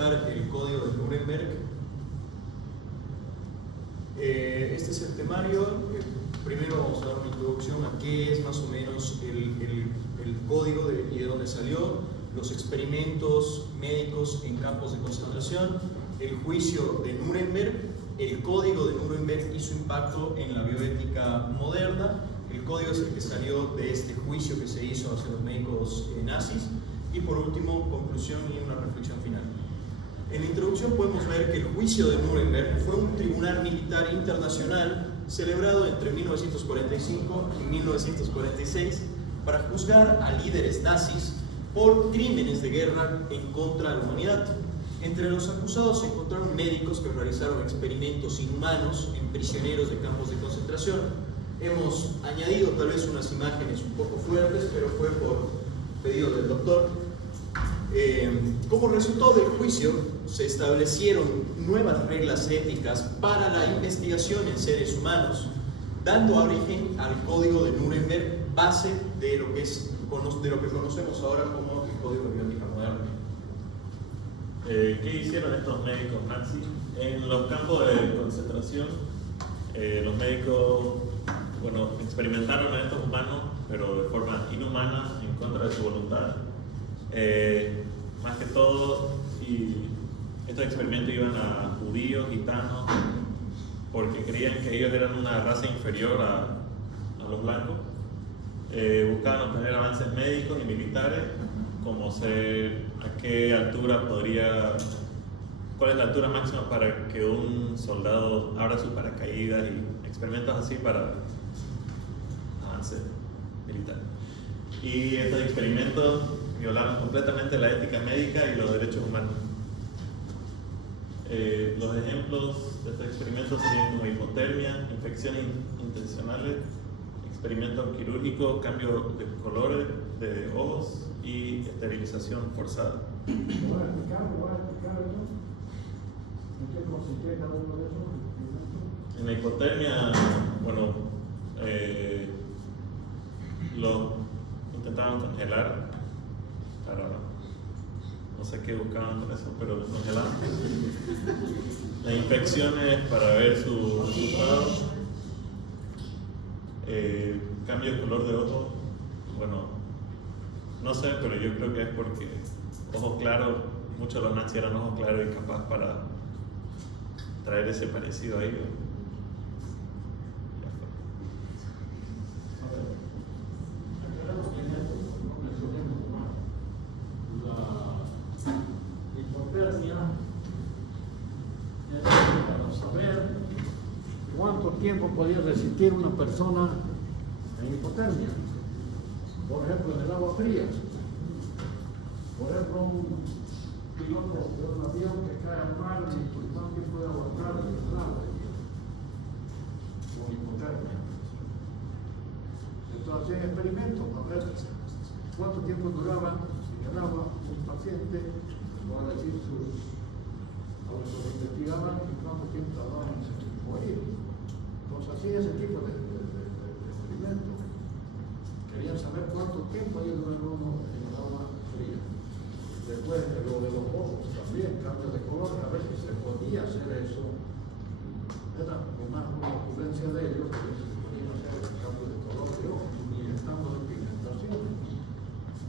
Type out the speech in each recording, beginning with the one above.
presentar el código de Nuremberg. Este es el temario. Primero vamos a dar una introducción a qué es más o menos el código y de dónde salió, los experimentos médicos en campos de concentración, el juicio de Nuremberg, el código de Nuremberg y su impacto en la bioética moderna. El código es el que salió de este juicio que se hizo hacia los médicos nazis. Y por último, conclusión y una reflexión final. En la introducción podemos ver que el juicio de Nuremberg fue un tribunal militar internacional celebrado entre 1945 y 1946 para juzgar a líderes nazis por crímenes de guerra en contra de la humanidad. Entre los acusados se encontraron médicos que realizaron experimentos inhumanos en prisioneros de campos de concentración. Hemos añadido tal vez unas imágenes un poco fuertes, pero fue por pedido del doctor. Como resultado del juicio, se establecieron nuevas reglas éticas para la investigación en seres humanos, dando origen al código de Nuremberg, base de lo que conocemos ahora como el código de bioética moderna. ¿Qué hicieron estos médicos nazis? En los campos de concentración, los médicos experimentaron a estos humanos, pero de forma inhumana, en contra de su voluntad. Más que todo, y estos experimentos iban a judíos, gitanos, porque creían que ellos eran una raza inferior a los blancos. Buscaban obtener avances médicos y militares, como ser a qué altura cuál es la altura máxima para que un soldado abra sus paracaídas y experimentos así para avance militar. Y estos experimentos violaron completamente la ética médica y los derechos humanos. Los ejemplos de estos experimentos serían como hipotermia, infecciones intencionales, experimentos quirúrgicos, cambio de colores de ojos y esterilización forzada. ¿Voy a explicar eso? ¿En qué consiste cada uno de esos? En la hipotermia, lo intentaban congelar para, no sé qué buscaban con eso, pero lo congelaban. Las infecciones para ver su resultado. Cambio de color de ojo, no sé, pero yo creo que es porque ojos claros, muchos de los nazis eran ojos claros y capaz para traer ese parecido a ellos. La hipotermia es para saber cuánto tiempo podía resistir una persona en hipotermia. Por ejemplo, en el agua fría. Por ejemplo, un piloto de un avión que cae al mar y por cuánto tiempo puede aguantar en el agua con hipotermia. Entonces hacían experimentos para ver cuánto tiempo duraba en el agua un paciente, para decir a los que investigaban y cuánto tiempo tardaban en morir. Entonces hacían ese tipo de experimentos. Querían saber cuánto tiempo había durado uno en el agua fría. Después de lo de los ojos también, cambio de color, a ver si se podía hacer eso. Era más una ocurrencia de ellos, que se podían hacer el cambio de color de ojos, inyectando de pigmentaciones.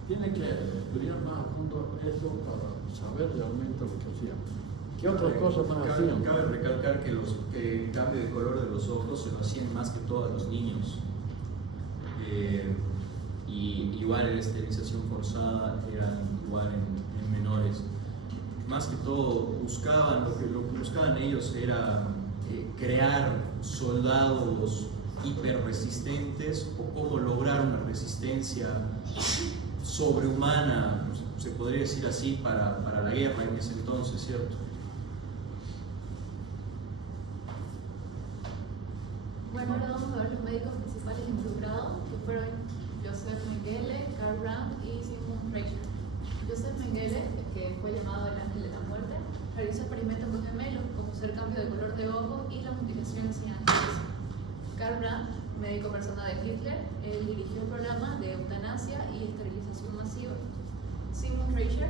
Tiene que estudiar más a fondo eso para saber realmente lo que hacían. ¿Qué otras cosas más hacían? Cabe recalcar que el cambio de color de los ojos se lo hacían más que todo a los niños. Y igual la esterilización forzada era igual en menores. Más que todo buscaban, lo que buscaban ellos era crear soldados hiperresistentes o cómo lograr una resistencia sobrehumana, se podría decir así, para la guerra en ese entonces, ¿cierto? Bueno, ahora vamos a ver los médicos principales involucrados, que fueron Joseph Mengele, Karl Brandt y Sigmund Reicher. Joseph Mengele, que fue llamado el ángel de la muerte, realizó experimentos con gemelos, como ser cambio de color de ojo y la mutilación en ángeles. Karl Brandt, médico persona de Hitler, él dirigió un programa de eutanasia y esterilización masiva. Sigmund Reicher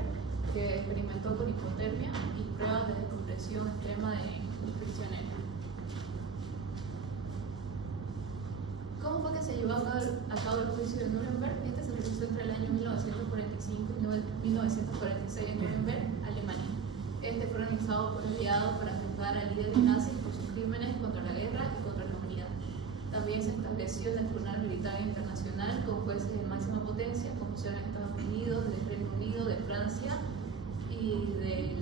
que experimentó con hipotermia y pruebas de descompresión extrema de prisioneros. ¿Cómo fue que se llevó a cabo el juicio de Nuremberg? Este se realizó entre el año 1945 y 1946 en Nuremberg, Alemania. Este fue organizado por aliados para juzgar a líderes nazis por sus crímenes contra la guerra y contra la humanidad. También se estableció en el Tribunal Militar Internacional con jueces de máxima potencia, como sean Estados Unidos, del Reino Unido, de Francia y de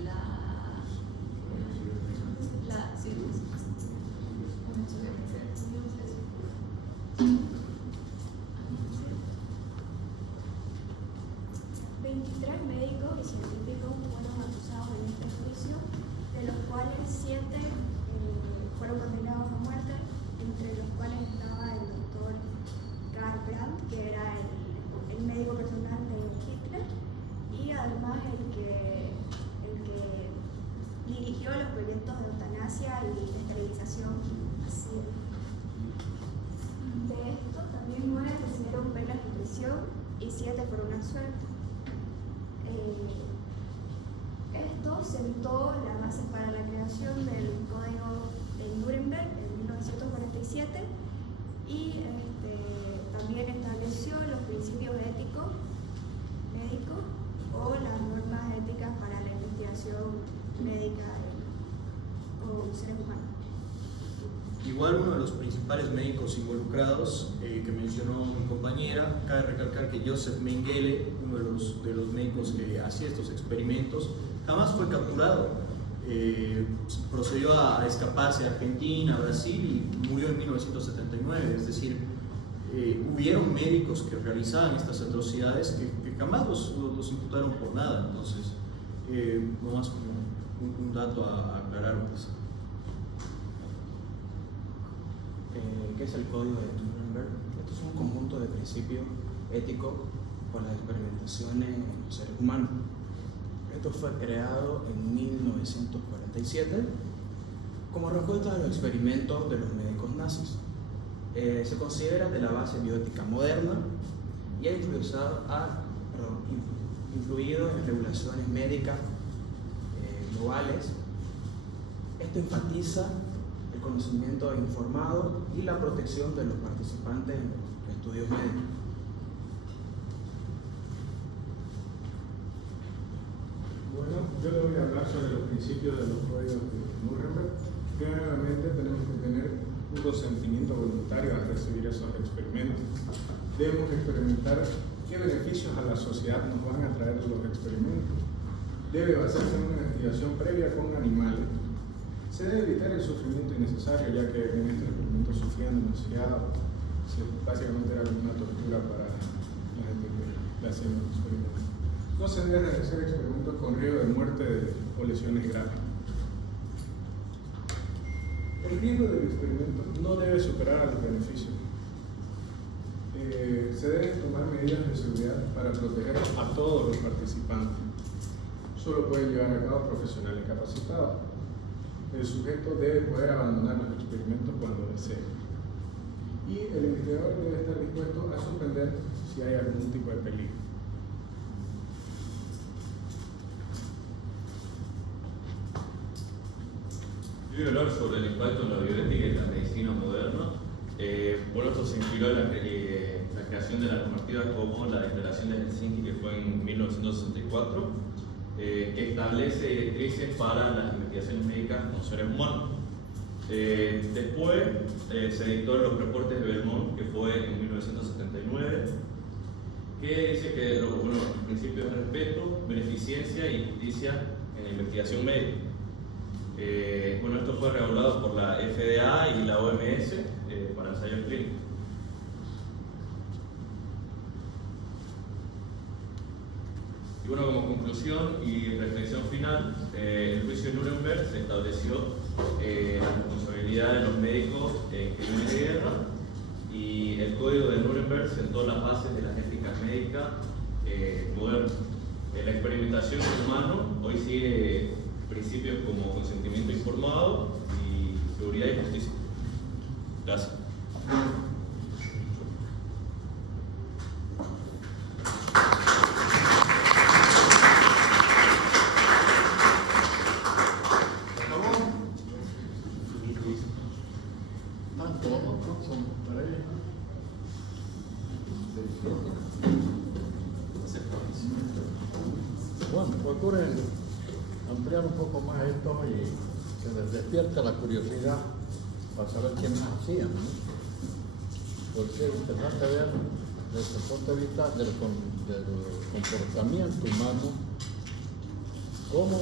sí, 23 médicos y científicos fueron acusados en este juicio, de los cuales 7 fueron condenados a muerte, entre los cuales estaba el doctor Karl Brandt, que era el médico personal de Hitler, y además el que dirigió los proyectos de eutanasia y de esterilización masiva. De estos, también 9 recibieron penas de prisión y 7 fueron absueltos. Esto sentó la base para la creación del Código de Nuremberg en 1947 y también estableció los principios éticos médicos o las normas éticas para la investigación médica con seres humanos. Igual uno de los principales médicos involucrados que mencionó mi compañera, cabe recalcar que Joseph Mengele, uno de los médicos que hacía estos experimentos, jamás fue capturado. Procedió a escaparse a Argentina, a Brasil y murió en 1979. Es decir, hubieron médicos que realizaban estas atrocidades que jamás los imputaron por nada. Entonces, nomás como un dato a aclarar. Pues. ¿Qué es el Código de Nuremberg? Esto es un conjunto de principios éticos por las experimentaciones en los seres humanos. Esto fue creado en 1947 como respuesta a los experimentos de los médicos nazis. Se considera de la base bioética moderna y ha influido en regulaciones médicas globales. Esto enfatiza el conocimiento informado y la protección de los participantes en los estudios médicos. Bueno, yo le voy a hablar sobre los principios de los códigos de Nuremberg. Primeramente tenemos que tener un consentimiento voluntario al recibir esos experimentos. Debemos experimentar qué beneficios a la sociedad nos van a traer los experimentos. Debe basarse en una investigación previa con animales. Se debe evitar el sufrimiento innecesario, ya que en estos experimentos sufrían demasiado. Básicamente era como una tortura para la gente que le hacían los experimentos. No se debe realizar experimentos con riesgo de muerte o lesiones graves. El riesgo del experimento no debe superar a los beneficios. Se deben tomar medidas de seguridad para proteger a todos los participantes. Solo pueden llevar a cabo profesionales capacitados. El sujeto debe poder abandonar los experimentos cuando desee. Y el investigador debe estar dispuesto a suspender si hay algún tipo de peligro. Yo voy a hablar sobre el impacto en la bioética y la medicina moderna. Por eso se inspiró la creación de la normativa como la Declaración de Helsinki, que fue en 1964, que establece directrices para las investigaciones médicas con seres humanos. Después se dictó los reportes de Belmont, que fue en 1979, que dice que los principios de respeto, beneficencia y justicia en la investigación médica. Esto fue regulado por la FDA y la OMS para ensayos clínicos. Y como conclusión y reflexión final, el juicio de Nuremberg se estableció la responsabilidad de los médicos en crímenes de guerra, y el Código de Nuremberg sentó las bases de las éticas médicas modernas. La experimentación humana hoy sigue principios como consentimiento informado y seguridad y justicia. Gracias. procuren ampliar un poco más esto y que les despierte la curiosidad para saber qué más hacían, ¿no? Porque es interesante ver desde el punto de vista del comportamiento humano cómo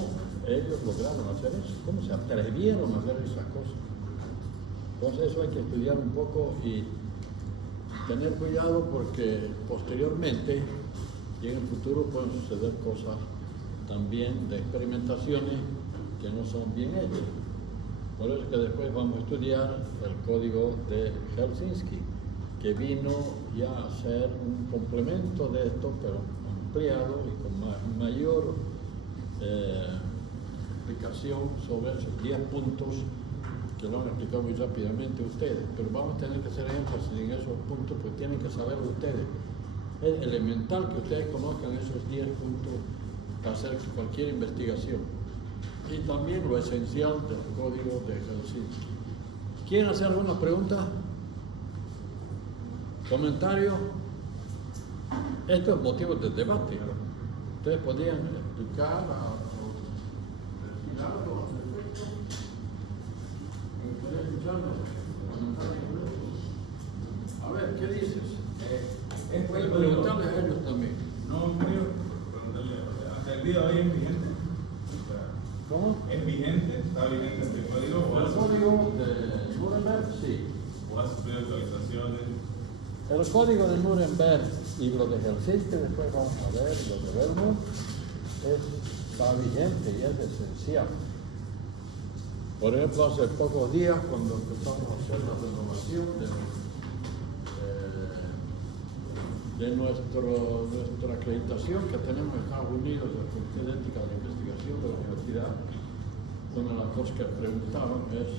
ellos lograron hacer eso, cómo se atrevieron a hacer esas cosas. Entonces eso hay que estudiar un poco y tener cuidado porque posteriormente y en el futuro pueden suceder cosas también de experimentaciones que no son bien hechas. Por eso es que después vamos a estudiar el código de Helsinki, que vino ya a ser un complemento de esto, pero ampliado y con mayor explicación sobre esos 10 puntos que lo han explicado muy rápidamente ustedes, pero vamos a tener que hacer énfasis en esos puntos porque tienen que saberlo ustedes. Es elemental que ustedes conozcan esos 10 puntos para hacer cualquier investigación. Y también lo esencial del código de Helsinki. ¿Quieren hacer alguna pregunta? ¿Comentario? Esto es motivo de debate. Ustedes podrían explicar o decir algo al respecto. Me gustaría escucharlo. A ver, ¿qué dices? Pueden preguntarles a ellos también. No, creo, preguntarle, hasta el día de hoy es vigente. ¿Cómo? ¿Es vigente? ¿Está vigente este código? El código de Nuremberg, sí. ¿O ha sufrido actualizaciones? El código de Nuremberg y lo de Helsinki, después vamos a ver, lo de Belmont, está vigente y es esencial. Por ejemplo, hace pocos días, cuando empezamos a hacer la renovación de nuestra acreditación que tenemos en Estados Unidos, del Comité de Ética de la Investigación de la Universidad, una de las cosas que preguntaron es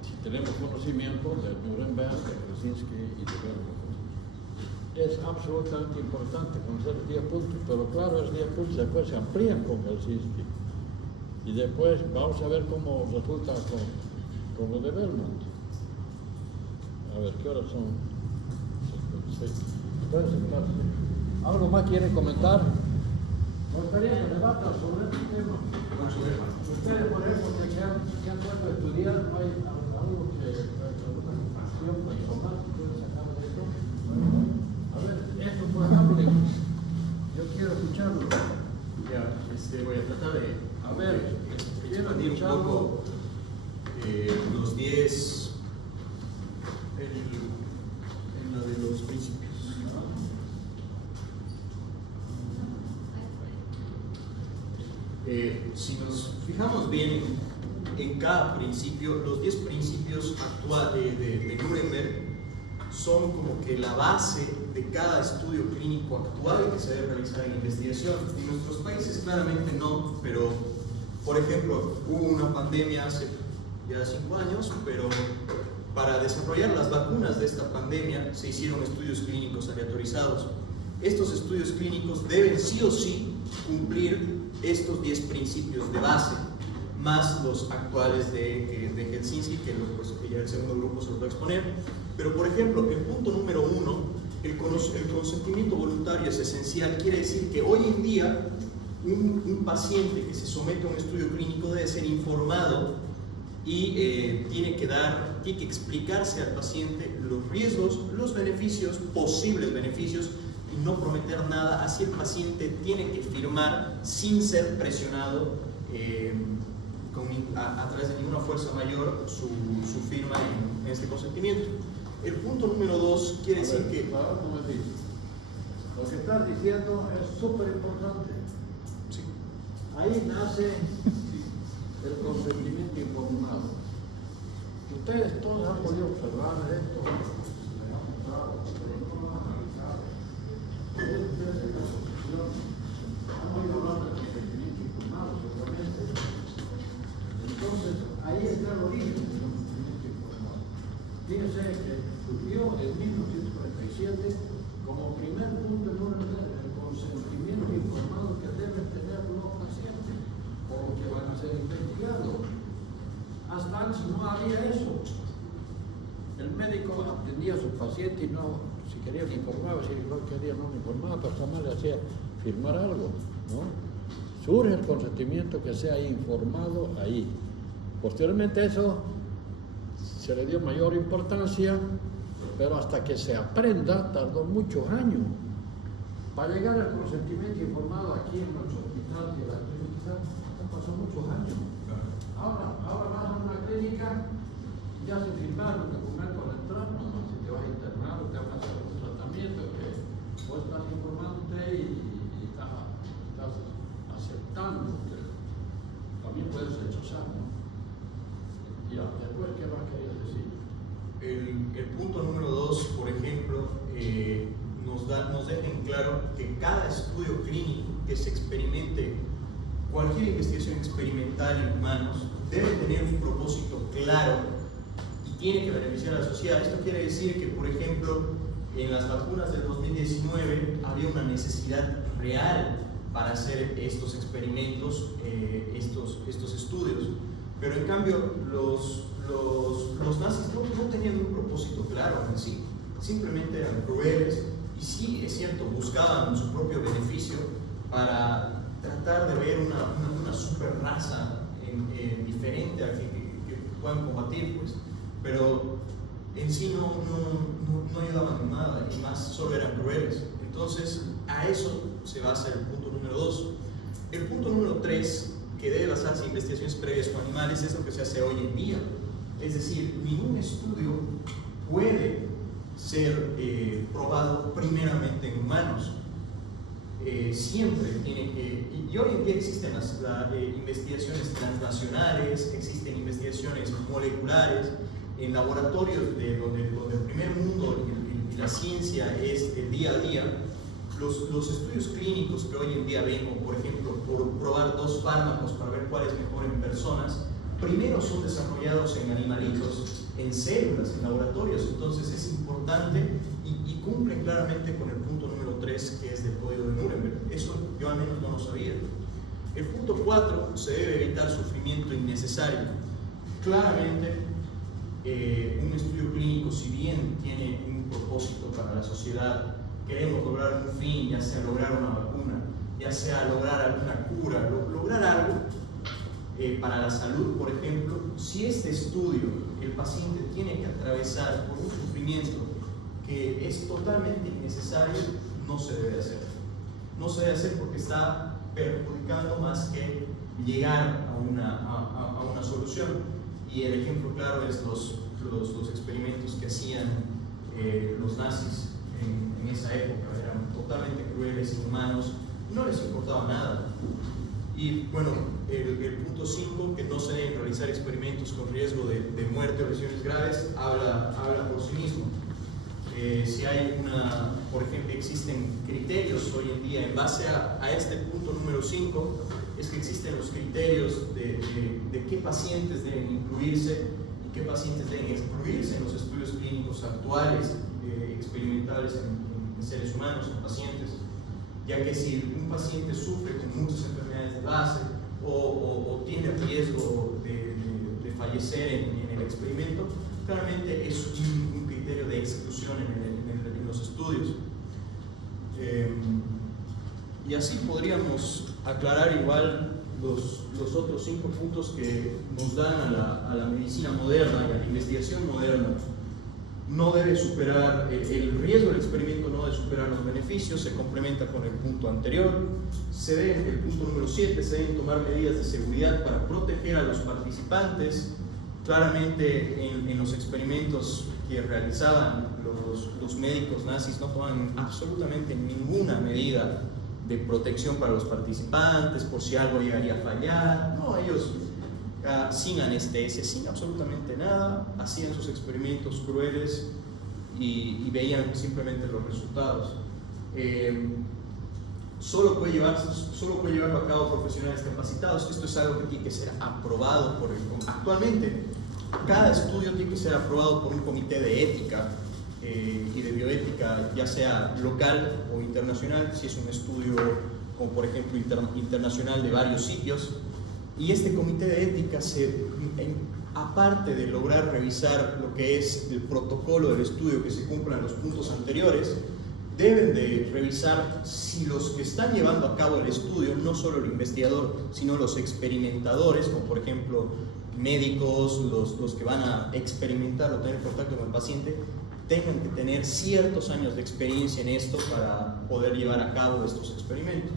si tenemos conocimiento de Nuremberg, de Helsinki y de Belmont. Es absolutamente importante conocer 10 puntos, pero claro, esos 10 puntos después se amplían con Helsinki. Y después vamos a ver cómo resulta con lo de Belmont. A ver, ¿qué horas son? Sí. Pueden sentarse. ¿Algo más quieren comentar? Me gustaría que debatan sobre este tema. Ustedes, por ejemplo, que han puesto a estudiar, ¿no hay algo alguna información personal que pueden sacar de esto? A ver, esto por ejemplo, yo quiero escucharlo. Ya, voy a tratar de A ver, quiero expandir un escucharlo. poco los 10 en la de los principios. Si nos fijamos bien en cada principio, los 10 principios actuales de Nuremberg son como que la base de cada estudio clínico actual que se debe realizar en investigación. En nuestros países claramente no, pero por ejemplo hubo una pandemia hace ya 5 años, pero para desarrollar las vacunas de esta pandemia se hicieron estudios clínicos aleatorizados. Estos estudios clínicos deben sí o sí cumplir estos 10 principios de base, más los actuales de Helsinki, que ya el segundo grupo se los va a exponer. Pero por ejemplo, el punto número 1, el consentimiento voluntario es esencial. Quiere decir que hoy en día un paciente que se somete a un estudio clínico debe ser informado y tiene que explicarse al paciente los riesgos, los beneficios, posibles beneficios, y no prometer nada. Así el paciente tiene que firmar sin ser presionado a través de ninguna fuerza mayor su firma en este consentimiento. El punto número 2 quiere decir que... Lo que estás diciendo es súper importante. Sí. Ahí nace el consentimiento informado. Ustedes todos han podido observar esto, les han mostrado, pero no lo han analizado. Ustedes en la asociación han oído hablar del consentimiento informado, seguramente. Entonces, ahí está el origen del consentimiento informado. Fíjense que surgió en 1947 como primer punto en el consentimiento informado que deben tener los pacientes por lo que van a ser investigados. Hasta antes no había eso. El médico atendía a sus pacientes y no, si quería le informaba, si no quería no le informaba, pero jamás le hacía firmar algo, ¿no? surge el consentimiento que sea informado ahí. Posteriormente eso se le dio mayor importancia, pero hasta que se aprenda tardó muchos años. Para llegar al consentimiento informado aquí en los hospitales y en la clínica, pasó muchos años. Ahora vas a una clínica, ya se firmaron documentos al entrar, no, si te vas a internar o te vas a hacer un tratamiento, que vos estás informándote y estás aceptando que también puedes rechazar, ¿no? Ya, después, ¿qué más querías decir? El punto número 2, por ejemplo, nos deja en claro que cada estudio clínico que se experimente, cualquier investigación experimental en humanos, debe tener un propósito claro y tiene que beneficiar a la sociedad. Esto quiere decir que, por ejemplo, en las vacunas del 2019 había una necesidad real para hacer estos experimentos, estos estudios. Pero en cambio, los nazis no tenían un propósito claro en sí, simplemente eran crueles y sí, es cierto, buscaban su propio beneficio para tratar de ver una super raza diferente a que puedan combatir, pues. Pero en sí no ayudaban en nada y más solo eran crueles. Entonces, a eso se basa el punto número 2. El punto número 3, que debe basarse en investigaciones previas con animales, es lo que se hace hoy en día. Es decir, ningún estudio puede ser probado primeramente en humanos. Siempre tiene que, y hoy en día existen las investigaciones transnacionales, existen investigaciones moleculares, en laboratorios donde el primer mundo y la ciencia es el día a día. Los estudios clínicos que hoy en día ven, como por ejemplo por probar 2 fármacos para ver cuál es mejor en personas, primero son desarrollados en animalitos, en células, en laboratorios. Entonces es importante y cumplen claramente con el punto número 3, que es del Código de Nuremberg. Eso yo al menos no lo sabía. El punto 4, se debe evitar sufrimiento innecesario. Claramente, un estudio clínico, si bien tiene un propósito para la sociedad, queremos lograr un fin, ya sea lograr una vacuna, ya sea lograr alguna cura, lograr algo para la salud, por ejemplo, si este estudio el paciente tiene que atravesar por un sufrimiento que es totalmente innecesario, no se debe hacer. No se debe hacer porque está perjudicando más que llegar a una solución. Y el ejemplo claro es los experimentos que hacían los nazis en esa época. Eran totalmente crueles, inhumanos, no les importaba nada. Y bueno, el punto 5, que no se deben realizar experimentos con riesgo de muerte o lesiones graves, habla por sí mismo. Si hay por ejemplo, existen criterios hoy en día en base a este punto número 5, es que existen los criterios de qué pacientes deben incluirse y qué pacientes deben excluirse en los estudios clínicos actuales experimentales en seres humanos, en pacientes, ya que si un paciente sufre con muchas enfermedades de base o tiene riesgo de fallecer en el experimento, claramente es un criterio de exclusión en los estudios. Y así podríamos aclarar igual los otros 5 puntos que nos dan a la medicina moderna y a la investigación moderna. No debe superar, el riesgo del experimento no debe superar los beneficios, se complementa con el punto anterior. El punto número 7, se deben tomar medidas de seguridad para proteger a los participantes. Claramente en los experimentos que realizaban los médicos nazis no tomaban absolutamente ninguna medida de protección para los participantes, por si algo llegaría a fallar. No, ellos sin anestesia, sin absolutamente nada, hacían sus experimentos crueles y veían simplemente los resultados. Solo puede llevarlo a cabo profesionales capacitados. Esto es algo que tiene que ser aprobado actualmente. Cada estudio tiene que ser aprobado por un comité de ética y de bioética, ya sea local o internacional, si es un estudio como por ejemplo internacional de varios sitios. Y este comité de ética, aparte de lograr revisar lo que es el protocolo del estudio, que se cumplan los puntos anteriores, deben de revisar si los que están llevando a cabo el estudio, no solo el investigador, sino los experimentadores, como por ejemplo médicos, los que van a experimentar o tener contacto con el paciente, tengan que tener ciertos años de experiencia en esto para poder llevar a cabo estos experimentos.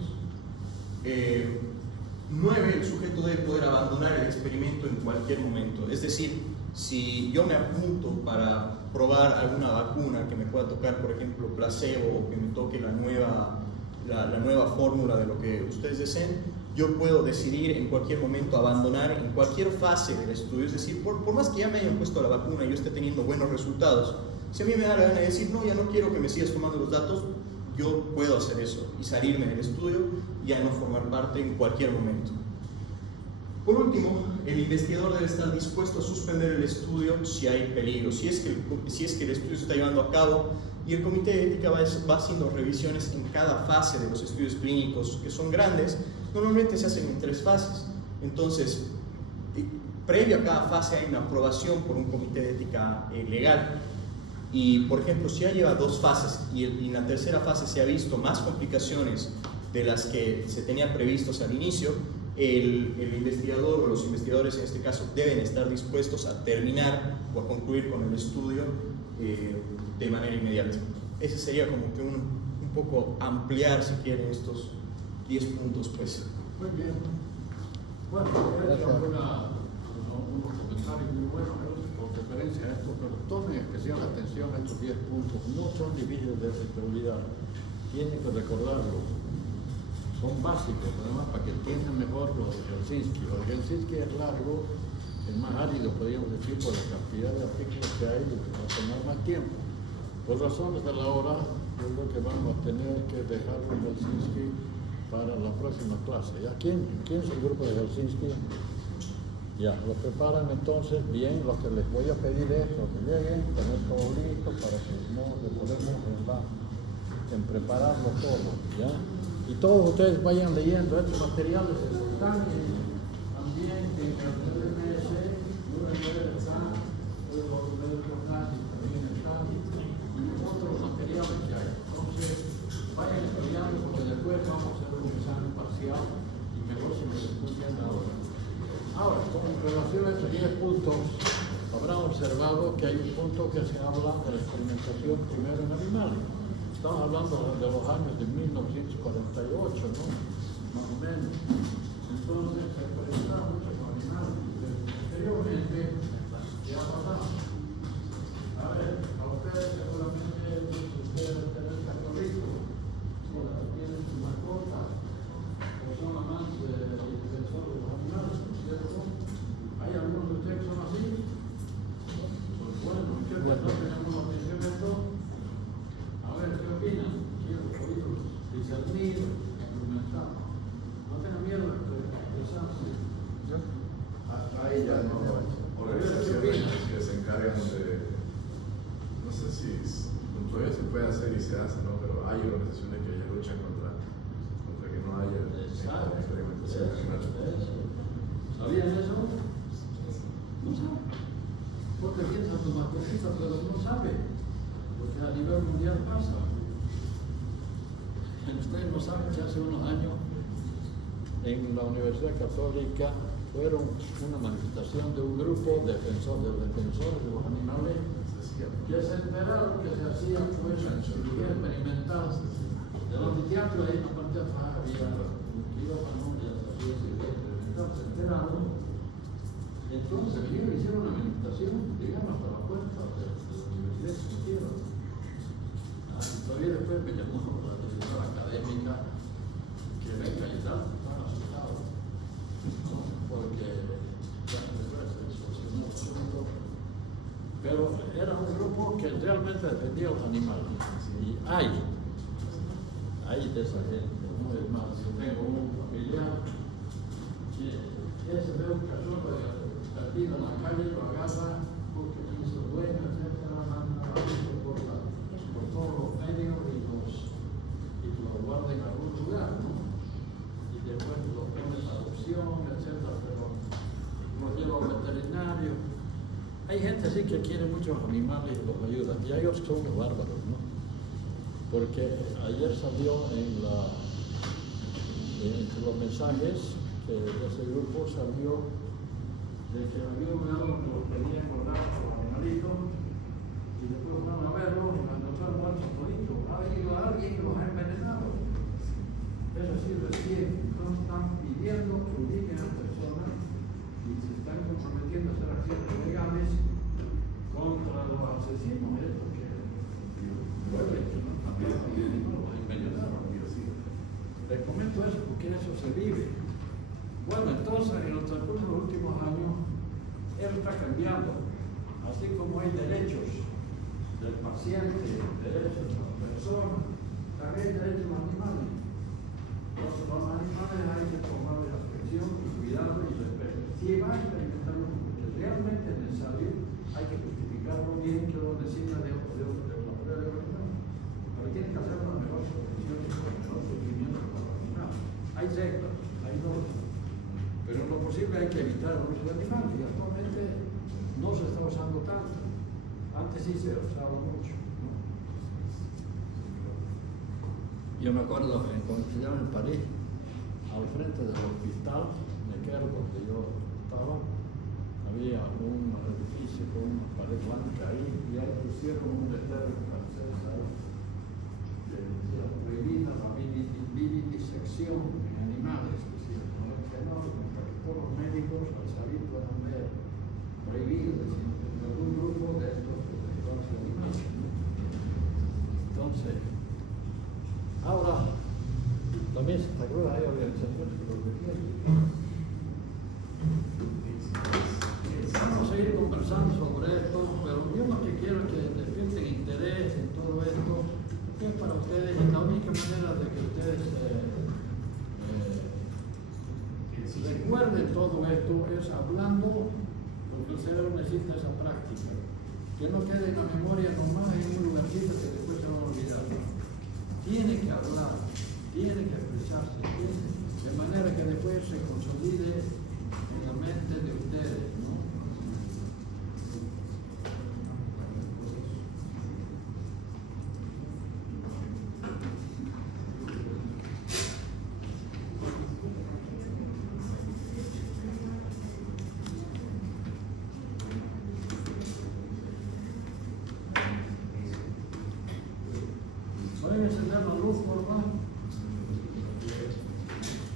9. El sujeto debe poder abandonar el experimento en cualquier momento. Es decir, si yo me apunto para probar alguna vacuna que me pueda tocar, por ejemplo, placebo, o que me toque la nueva fórmula de lo que ustedes deseen, yo puedo decidir en cualquier momento abandonar en cualquier fase del estudio. Es decir, por más que ya me hayan puesto la vacuna y yo esté teniendo buenos resultados, si a mí me da la gana de decir, no, ya no quiero que me sigas tomando los datos, yo puedo hacer eso y salirme del estudio y ya no formar parte en cualquier momento. Por último, el investigador debe estar dispuesto a suspender el estudio si hay peligro, si es que el estudio se está llevando a cabo, y el comité de ética va haciendo revisiones en cada fase de los estudios clínicos, que son grandes. Normalmente se hacen en 3 fases. Entonces, previo a cada fase hay una aprobación por un comité de ética legal. Y, por ejemplo, si ya lleva 2 fases y en la tercera fase se ha visto más complicaciones de las que se tenía previstos al inicio, el investigador o los investigadores en este caso deben estar dispuestos a terminar o a concluir con el estudio de manera inmediata. Ese sería como que un poco ampliar, si quieren, estos 10 puntos, pues. Muy bien. Bueno, he hecho unos comentarios muy buenos con referencia a esto, pero tomen especial atención a estos 10 puntos. No son difíciles de olvidar. Tienen que recordarlo. Son básicos, además, para que entiendan mejor lo de Helsinki. Lo de Helsinki es largo, es más árido, podríamos decir, por la cantidad de artículos que hay, y va a tomar más tiempo. Por razones de la hora, yo creo que vamos a tener que dejarlo en Helsinki para la próxima clase. ¿Ya? ¿Quién es el grupo de Helsinki? Ya, lo preparan entonces bien. Lo que les voy a pedir es que lleguen, tener todo listo para que no demoremos en prepararlo todo. ¿Ya? Y todos ustedes vayan leyendo estos materiales que están también en el LMS, y otros materiales que hay. Entonces, vayan estudiando porque después vamos a hacer un examen parcial y mejor si nos escuchan ahora. Ahora, con relación a estos 10 puntos, habrán observado que hay un punto que se habla de la experimentación primero en animales. Estamos hablando de los años de 1948, ¿no? Más o menos. Entonces, se experimentaron muchos animales. Posteriormente, ¿qué ha pasado? A ver, a ustedes seguramente ustedes tienen cachorritos, tienen su mascota, o son amantes y defensores de los animales, ¿cierto? ¿Hay algunos de ustedes que son así? Pues bueno, ¿qué no tenemos los instrumentos? A ver, ¿qué opinan? Quiero oírlos discernir, argumentar. No tengan miedo de expresarse. Hay ya no organizaciones que se encargan de, no sé si todavía se puede hacer y se hace, ¿no? Pero hay organizaciones que ya luchan contra que no haya experimentación animal. ¿Sabían eso? No saben. Porque piensan tomar cositas, pero no saben. Porque a nivel mundial pasa. Ustedes no saben que hace unos años en la Universidad Católica fueron una manifestación de un grupo de defensores de los animales que se enteraron que se hacía pues cirugía experimental de los anfiteatros. Ahí en la parte de atrás había un quirófano y se hacía cirugía experimental. Se enteraron. Entonces vinieron y hicieron una manifestación, llegaron hasta la puerta de la universidad y se metieron. Todavía después me llamó la directora académica que venga y tal, están asustados, ¿no? Porque ya después se solucionó el asunto. Pero era un grupo que realmente defendía a los animales. Y hay de esa gente, ¿no? Es más, yo tengo un familiar que se ve un cachorro perdido en la calle, lo agarra porque quiso dueño, etcétera, manda por todos los medios y lo guarda en algún lugar, ¿no? Y después lo pone en adopción, etcétera, pero lo lleva al veterinario. Hay gente así que quiere muchos animales y los ayuda, y hay otros que son los bárbaros, ¿no? porque ayer salió entre los mensajes que de ese grupo salió de que había un lugar donde los querían guardar a los animalitos y después fueron a verlos y los encontraron muertos toditos. Ha venido alguien que los ha envenenado. Es decir, recién no están pidiendo que obliguen a personas y se están comprometiendo a hacer acciones legales contra los asesinos estos que vuelven, que no también los envenenaron. Les comento eso porque eso se vive. Bueno, entonces, en el transcurso de los últimos años, él está cambiando, así como hay derechos del paciente, derechos de las personas, también hay derechos de los animales. Entonces, los animales hay que tomarles atención, cuidado y respeto. Si va a experimentarlo realmente es necesario, hay que justificarlo bien, que lo necesita de la prueba de voluntad. Pero tiene que hacer las mejores condiciones, con el menor sufrimiento para los animales. Hay reglas, hay normas. Pero en lo posible hay que evitar el uso de animales y actualmente no se está usando tanto. Antes sí se usaba mucho, ¿no? Yo me acuerdo cuando estudiaba en París, al frente del hospital de Quer, donde yo estaba, había un edificio con una pared blanca ahí y ahí pusieron un letrero francés que decía prohibida la vivisección en animales. Para que todos los médicos al salir puedan ver prohibido en algún grupo de estos animales. Entonces, ahora también se está claro, hay organizaciones que lo defienden. Vamos a seguir conversando sobre esto, pero yo lo que quiero es que despierten interés en todo esto, porque es para ustedes y la única manera de que ustedes recuerden todo esto es hablando, porque el cerebro necesita esa práctica. Que no quede en la memoria nomás en un lugarcito que después se va a olvidar. Tiene que hablar, tiene que expresarse, de manera que después se consolide en la mente de ustedes, ¿no? ¿Pueden encender la luz, por favor?